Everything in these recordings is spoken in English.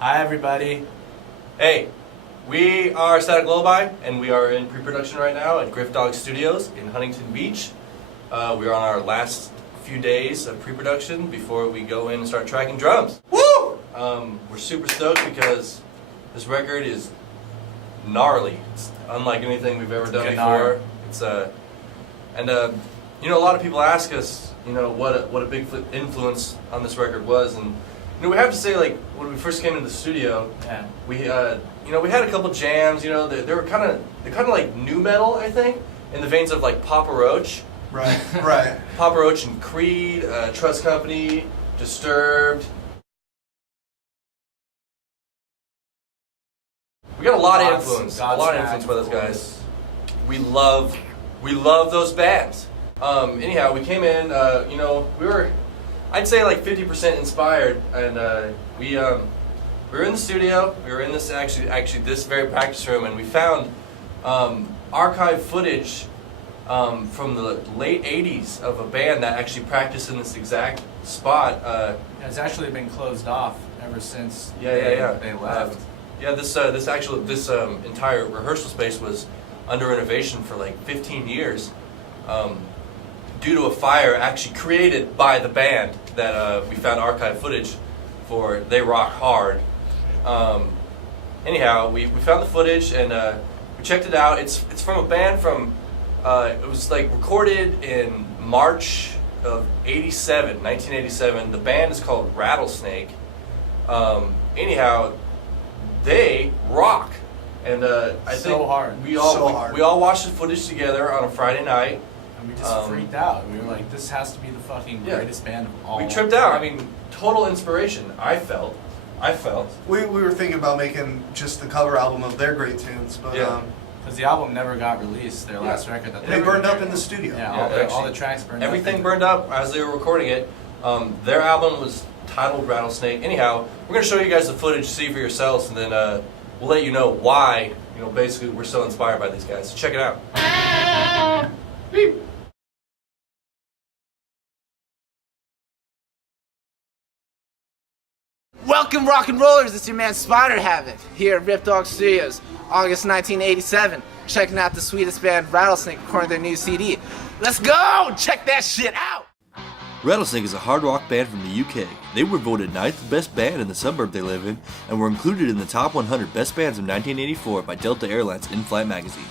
Hi, everybody. Hey, we are A Static Lullaby, and we are in pre-production right now at Griff Dog Studios in Huntington Beach. We're on our last few days of pre-production before we go in and start tracking drums. Woo! We're super stoked because this record is gnarly. It's unlike anything we've ever done before. It's a lot of people ask us, what a big influence on this record was, and we have to say, like, when we first came into the studio, we had a couple jams. They were kind of like nu metal, I think, in the veins of like Papa Roach. Right. Papa Roach and Creed, Trust Company, Disturbed. We got a lot of influence. A lot of influence by those guys. We love those bands. Anyhow, we came in. We were, I'd say, like 50% inspired, and we were in the studio. We were in this actually this very practice room, and we found archive footage from the late '80s of a band that actually practiced in this exact spot. It's actually been closed off ever since they left. This entire rehearsal space was under renovation for like 15 years. Due to a fire actually created by the band that we found archive footage for. They rock hard. Anyhow, we found the footage and we checked it out. It's from a band from, it was like recorded in March of 1987. The band is called Rattlesnake. Anyhow, they rock. And I think hard. We all watched the footage together on a Friday night. And we just freaked out. We were like, this has to be the fucking greatest band of all time. We tripped out. I mean, total inspiration, I felt. We were thinking about making just the cover album of their great tunes, but because the album never got released, their last record. They burned up in the studio. All the tracks burned up. Everything burned up as they were recording it. Their album was titled Rattlesnake. Anyhow, we're going to show you guys the footage, see for yourselves, and then we'll let you know why, basically we're so inspired by these guys. So check it out. Beep. Welcome, rock and rollers. It's your man Spider Habit here at Rip Dog Studios, August 1987. Checking out the sweetest band Rattlesnake recording their new CD. Let's go! Check that shit out! Rattlesnake is a hard rock band from the UK. They were voted 9th best band in the suburb they live in and were included in the top 100 best bands of 1984 by Delta Airlines In-Flight magazine.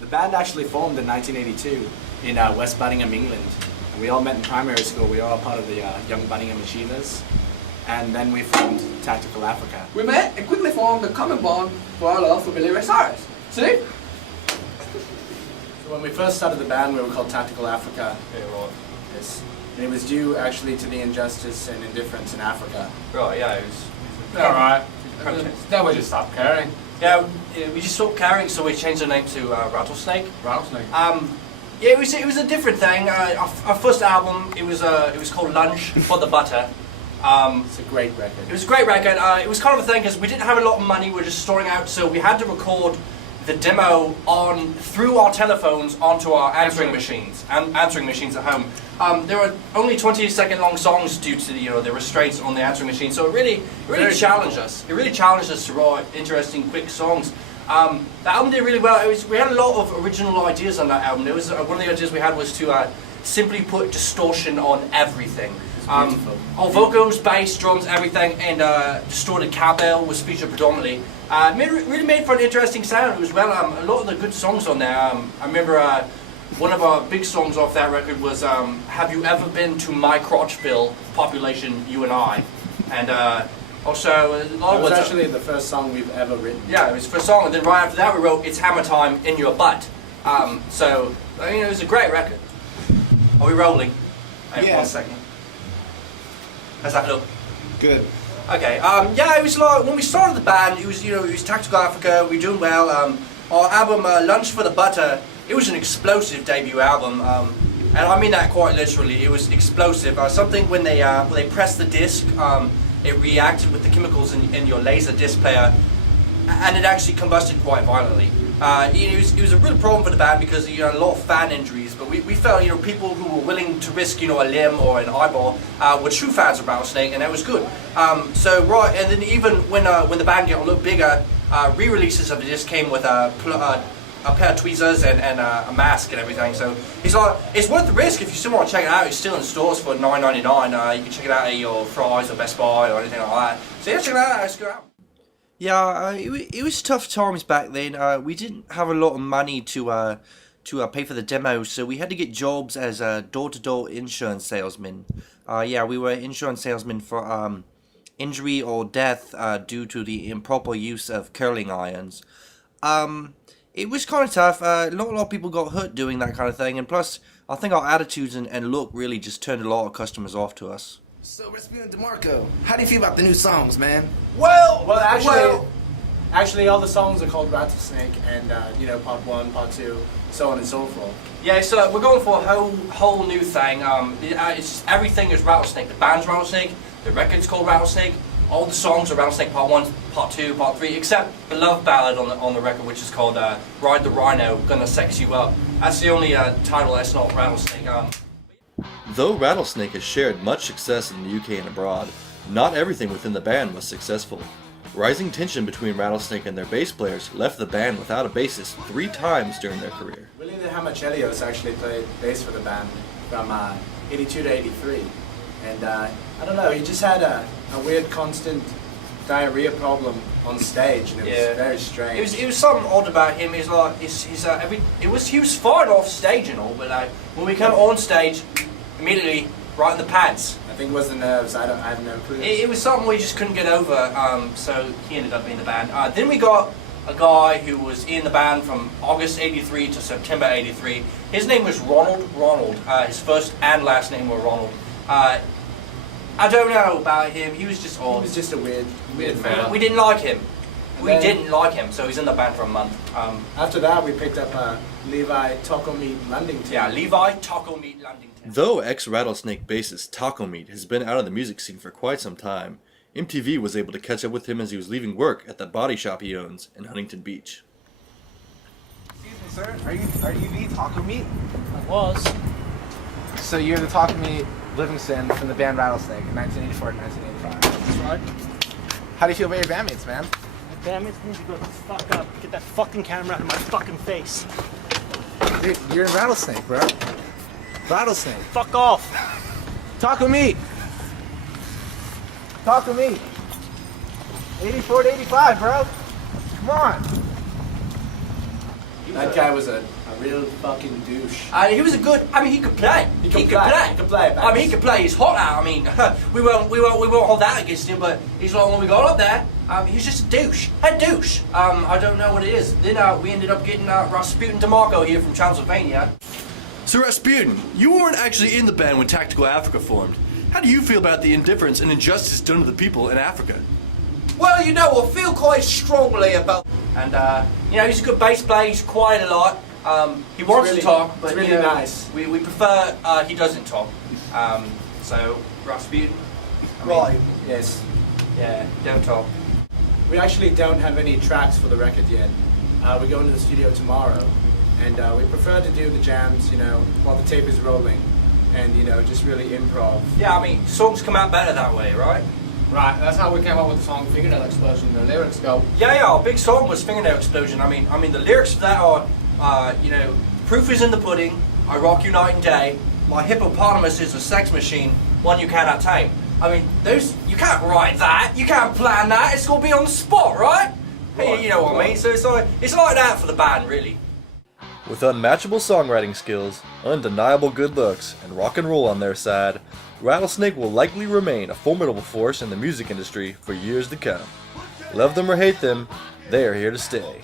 The band actually formed in 1982 in West Buddingham, England. And we all met in primary school. We were all part of the Young Buddingham Achievers. And then we formed Tactical Africa. We met and quickly formed a common bond for our love for Billy Ray Cyrus. See? So when we first started the band, we were called Tactical Africa. Yes. And it was due actually to the injustice and indifference in Africa. Oh, yeah, it was Alright. Then we just stopped caring. Yeah, we just stopped caring, so we changed the name to Rattlesnake. Rattlesnake. It was a different thing. Our first album, it was called Lunch for the Butter. It's a great record. It was a great record. It was kind of a thing because we didn't have a lot of money. We were just storing out, so we had to record the demo through our telephones onto our answering machines at home. There were only 20-second long songs due to the restraints on the answering machine. So it really challenged us. It really challenged us to write interesting, quick songs. The album did really well. We had a lot of original ideas on that album. One of the ideas we had was to simply put distortion on everything. All vocals, bass, drums, everything, and distorted cowbell was featured predominantly. Really made for an interesting sound as well. A lot of the good songs on there. I remember one of our big songs off that record was "Have You Ever Been to My Crotchville?" Population, you and I, and also a lot of it was actually the first song we've ever written. Yeah, it was the first song, and then right after that we wrote "It's Hammer Time in Your Butt." So it was a great record. Are we rolling? Yeah. 1 second. How's that look? Good. Okay. It was like when we started the band. It was Tactical Africa. We were doing well. Our album Lunch for the Butter. It was an explosive debut album, and I mean that quite literally. It was explosive. Something when they pressed the disc, it reacted with the chemicals in your laser disc player, and it actually combusted quite violently. It was a real problem for the band because a lot of fan injuries. But we felt people who were willing to risk a limb or an eyeball were true fans of Rattlesnake, and that was good. And then even when the band got a little bigger, re-releases of the disc came with a pair of tweezers and a mask and everything. So it's worth the risk if you still want to check it out. It's still in stores for $9.99. You can check it out at your Fry's or Best Buy or anything like that. So yeah, check it out. Let's go out. Yeah, it was tough times back then. We didn't have a lot of money to pay for the demos, so we had to get jobs as door-to-door insurance salesmen. We were insurance salesmen for injury or death due to the improper use of curling irons. It was kind of tough. Not a lot of people got hurt doing that kind of thing, and plus, I think our attitudes and look really just turned a lot of customers off to us. So, Rasputin DeMarco, how do you feel about the new songs, man? Well, actually, all the songs are called Rattlesnake, and part 1, part 2, so on and so forth. Yeah, so we're going for a whole new thing. It's just, everything is Rattlesnake. The band's Rattlesnake. The record's called Rattlesnake. All the songs are Rattlesnake Part 1, Part 2, Part 3, except the love ballad on the record, which is called Ride the Rhino, Gonna Sex You Up. That's the only title that's not Rattlesnake. Though Rattlesnake has shared much success in the UK and abroad, not everything within the band was successful. Rising tension between Rattlesnake and their bass players left the band without a bassist 3 times during their career. Willie the Hammer Chelios actually played bass for the band from 82 to 83. And I don't know, he just had a weird constant diarrhea problem on stage, and it was very strange. It was something odd about him. He was fine off stage and all, but when we come on stage, immediately right in the pads. I think it was the nerves. I have no clue. It was something we just couldn't get over. So he ended up being in the band. Then we got a guy who was in the band from August '83 to September '83. His name was Ronald. His first and last name were Ronald. I don't know about him. He was just odd. He was just a weird man. We didn't like him. Didn't like him, so he's in the band for a month. After that, we picked up Levi Taco Meat Landington. Yeah, Levi Taco Meat Landington. Though ex-Rattlesnake bassist Taco Meat has been out of the music scene for quite some time, MTV was able to catch up with him as he was leaving work at the body shop he owns in Huntington Beach. Excuse me, sir. Are you the Taco Meat? I was. So you're the Taco Meat Livingston from the band Rattlesnake in 1984 and 1985. That's right. How do you feel about your bandmates, man? My bandmates need to go the fuck up. Get that fucking camera out of my fucking face. Dude, you're in Rattlesnake, bro. Rattlesnake. Fuck off. Taco Meat. Taco Meat. 84 to 85, bro. Come on. That guy was a real fucking douche. He was a good. I mean, he could play. He could play. I mean, he could play. He's hot out. I mean, we won't hold that against him. But he's like, when we got up there, he's just a douche. A douche. I don't know what it is. Then we ended up getting Rasputin DeMarco here from Transylvania. So Rasputin, you weren't actually in the band when Tactical Africa formed. How do you feel about the indifference and injustice done to the people in Africa? Well, I feel quite strongly about. And he's a good bass player. He's quiet a lot. He wants to talk, but it's really nice. We prefer he doesn't talk. So Rasputin. Right. Yes. Yeah, don't talk. We actually don't have any tracks for the record yet. We go into the studio tomorrow, and we prefer to do the jams, while the tape is rolling, and just really improv. Yeah, I mean, songs come out better that way, right? Right, that's how we came up with the song Fingernail Explosion. The lyrics go, Yeah, our big song was Fingernail Explosion. I mean, the lyrics of that are, proof is in the pudding, I rock you night and day, my hippopotamus is a sex machine, one you cannot tame. I mean, you can't write that, you can't plan that, it's gonna be on the spot, right? Hey, you know what I mean? So it's like that for the band, really. With unmatchable songwriting skills, undeniable good looks, and rock and roll on their side, Rattlesnake will likely remain a formidable force in the music industry for years to come. Love them or hate them, they are here to stay.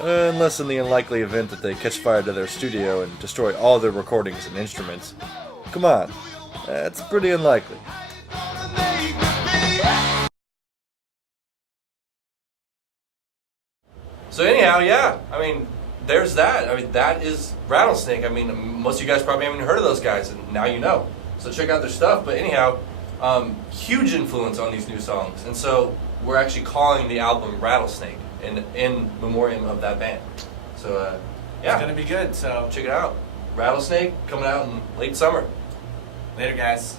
Unless in the unlikely event that they catch fire to their studio and destroy all their recordings and instruments. Come on, that's pretty unlikely. So anyhow, yeah, I mean, there's that. I mean, that is Rattlesnake. I mean, most of you guys probably haven't heard of those guys, and now you know. So check out their stuff. But anyhow, huge influence on these new songs. And so we're actually calling the album Rattlesnake in memoriam of that band. So So It's yeah, gonna be good. So check it out. Rattlesnake coming out in late summer. later, guys.